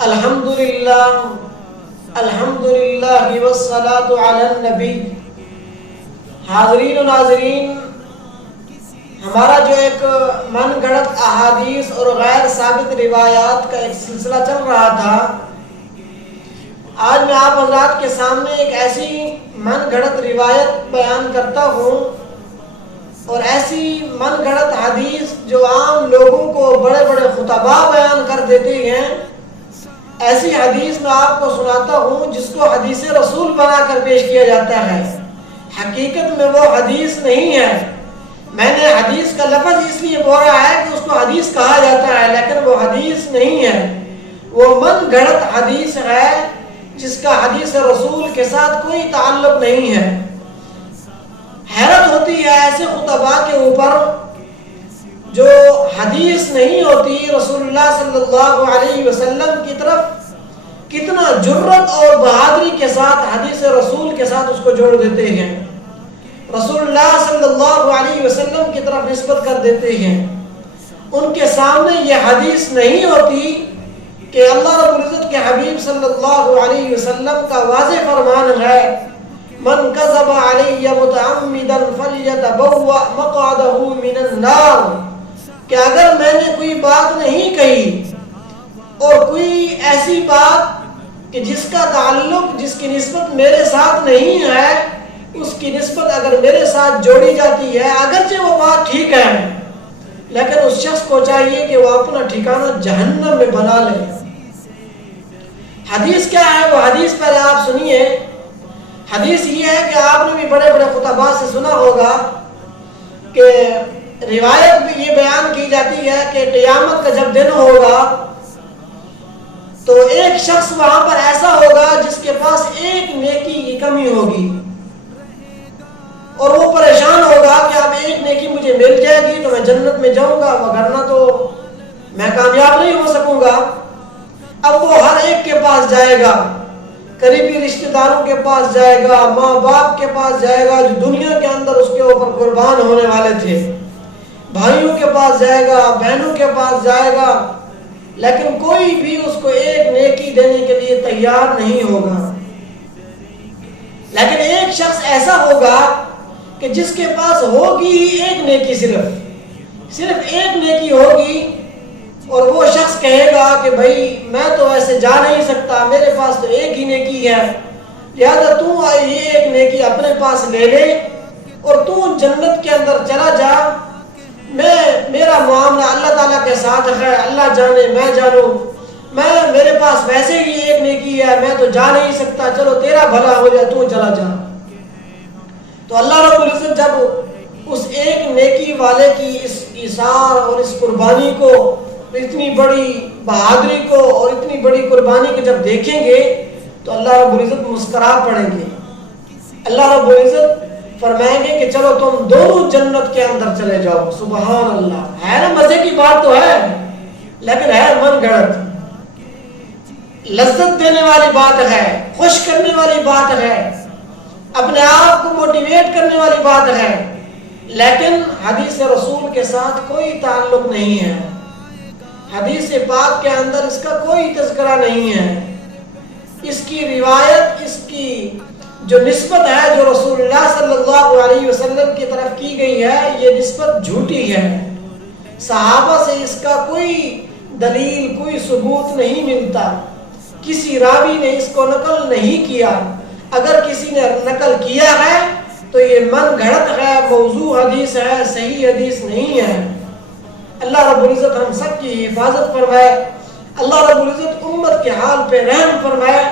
الحمدللہ والصلاۃ علی النبی۔ حاضرین و ناظرین، ہمارا جو ایک من گھڑت احادیث اور غیر ثابت روایات کا ایک سلسلہ چل رہا تھا، آج میں آپ حضرات کے سامنے ایک ایسی من گھڑت روایت بیان کرتا ہوں اور ایسی من گھڑت حدیث جو عام لوگوں کو بڑے بڑے خطباء بیان کر دیتے ہیں، ایسی حدیث میں آپ کو سناتا ہوں جس کو حدیث رسول بنا کر پیش کیا جاتا ہے۔ حقیقت میں وہ حدیث نہیں ہے۔ میں نے حدیث کا لفظ اس لیے بولا ہے کہ اس کو حدیث کہا جاتا ہے، لیکن وہ حدیث نہیں ہے، وہ من گھڑت حدیث ہے جس کا حدیث رسول کے ساتھ کوئی تعلق نہیں ہے۔ حیرت ہوتی ہے ایسے خطباء کے اوپر جو حدیث نہیں ہوتی رسول اللہ صلی اللہ علیہ وسلم کی طرف کتنا جرت اور بہادری کے ساتھ حدیث رسول کے ساتھ اس کو جوڑ دیتے ہیں، رسول اللہ صلی اللہ علیہ وسلم کی طرف نسبت کر دیتے ہیں۔ ان کے سامنے یہ حدیث نہیں ہوتی کہ اللہ رب العزت کے حبیب صلی اللہ علیہ وسلم کا واضح فرمان ہے، من کذب علی متعمدا فلیتبوأ مقعدہ من النار، کہ اگر میں نے کوئی بات نہیں کہی اور کوئی ایسی بات کہ جس کا تعلق، جس کی نسبت میرے ساتھ نہیں ہے، اس کی نسبت اگر میرے ساتھ جوڑی جاتی ہے، اگرچہ وہ بات ٹھیک ہے، لیکن اس شخص کو چاہیے کہ وہ اپنا ٹھکانہ جہنم میں بنا لے۔ حدیث کیا ہے؟ وہ حدیث پہلے آپ سنیے۔ حدیث یہ ہے کہ آپ نے بھی بڑے بڑے خطباء سے سنا ہوگا کہ روایت میں یہ بیان کی جاتی ہے کہ قیامت کا جب دن ہوگا تو ایک شخص وہاں پر ایسا ہوگا جس کے پاس ایک نیکی کی کمی ہوگی اور وہ پریشان ہوگا کہ اب ایک نیکی مجھے مل جائے گی تو میں جنت میں جاؤں گا، وگرنہ تو میں کامیاب نہیں ہو سکوں گا۔ اب وہ ہر ایک کے پاس جائے گا، قریبی رشتہ داروں کے پاس جائے گا، ماں باپ کے پاس جائے گا جو دنیا کے اندر اس کے اوپر قربان ہونے والے تھے، بھائیوں کے پاس جائے گا، بہنوں کے پاس جائے گا، لیکن کوئی بھی اس کو ایک نیکی دینے کے لیے تیار نہیں ہوگا۔ لیکن ایک شخص ایسا ہوگا کہ جس کے پاس ہوگی ہی ایک نیکی، صرف ایک نیکی ہوگی، اور وہ شخص کہے گا کہ بھائی میں تو ایسے جا نہیں سکتا، میرے پاس تو ایک ہی نیکی ہے، لہذا تو یہ ایک نیکی اپنے پاس لے لے اور تو جنت کے اندر چلا جا، میرا معاملہ اللہ تعالیٰ کے ساتھ ہے، اللہ جانے میں جانوں، میرے پاس ویسے ہی ایک نیکی ہے، میں تو جا نہیں سکتا، چلو تیرا بھلا ہو جائے تو چلا جا۔ تو اللہ رب العزت جب اس ایک نیکی والے کی اس ایثار اور اس قربانی کو، اتنی بڑی بہادری کو اور اتنی بڑی قربانی کو جب دیکھیں گے تو اللہ رب العزت مسکرا پڑیں گے۔ اللہ رب العزت فرمائیں گے کہ چلو تم دونوں جنت کے اندر چلے جاؤ۔ سبحان اللہ! ہے نا، مزے کی بات تو ہے، لیکن ہے من گھڑت، لذت دینے والی بات ہے، خوش کرنے والی بات ہے، اپنے آپ کو موٹیویٹ کرنے والی بات ہے، لیکن حدیث رسول کے ساتھ کوئی تعلق نہیں ہے، حدیث پاک کے اندر اس کا کوئی تذکرہ نہیں ہے، اس کی روایت، اس کی جو نسبت ہے جو رسول اللہ صلی اللہ علیہ وسلم کی طرف کی گئی ہے، یہ نسبت جھوٹی ہے۔ صحابہ سے اس کا کوئی دلیل، کوئی ثبوت نہیں ملتا، کسی راوی نے اس کو نقل نہیں کیا، اگر کسی نے نقل کیا ہے تو یہ من گھڑت ہے، موضوع حدیث ہے، صحیح حدیث نہیں ہے۔ اللہ رب العزت ہم سب کی حفاظت فرمائے، اللہ رب العزت امت کے حال پہ رحم فرمائے۔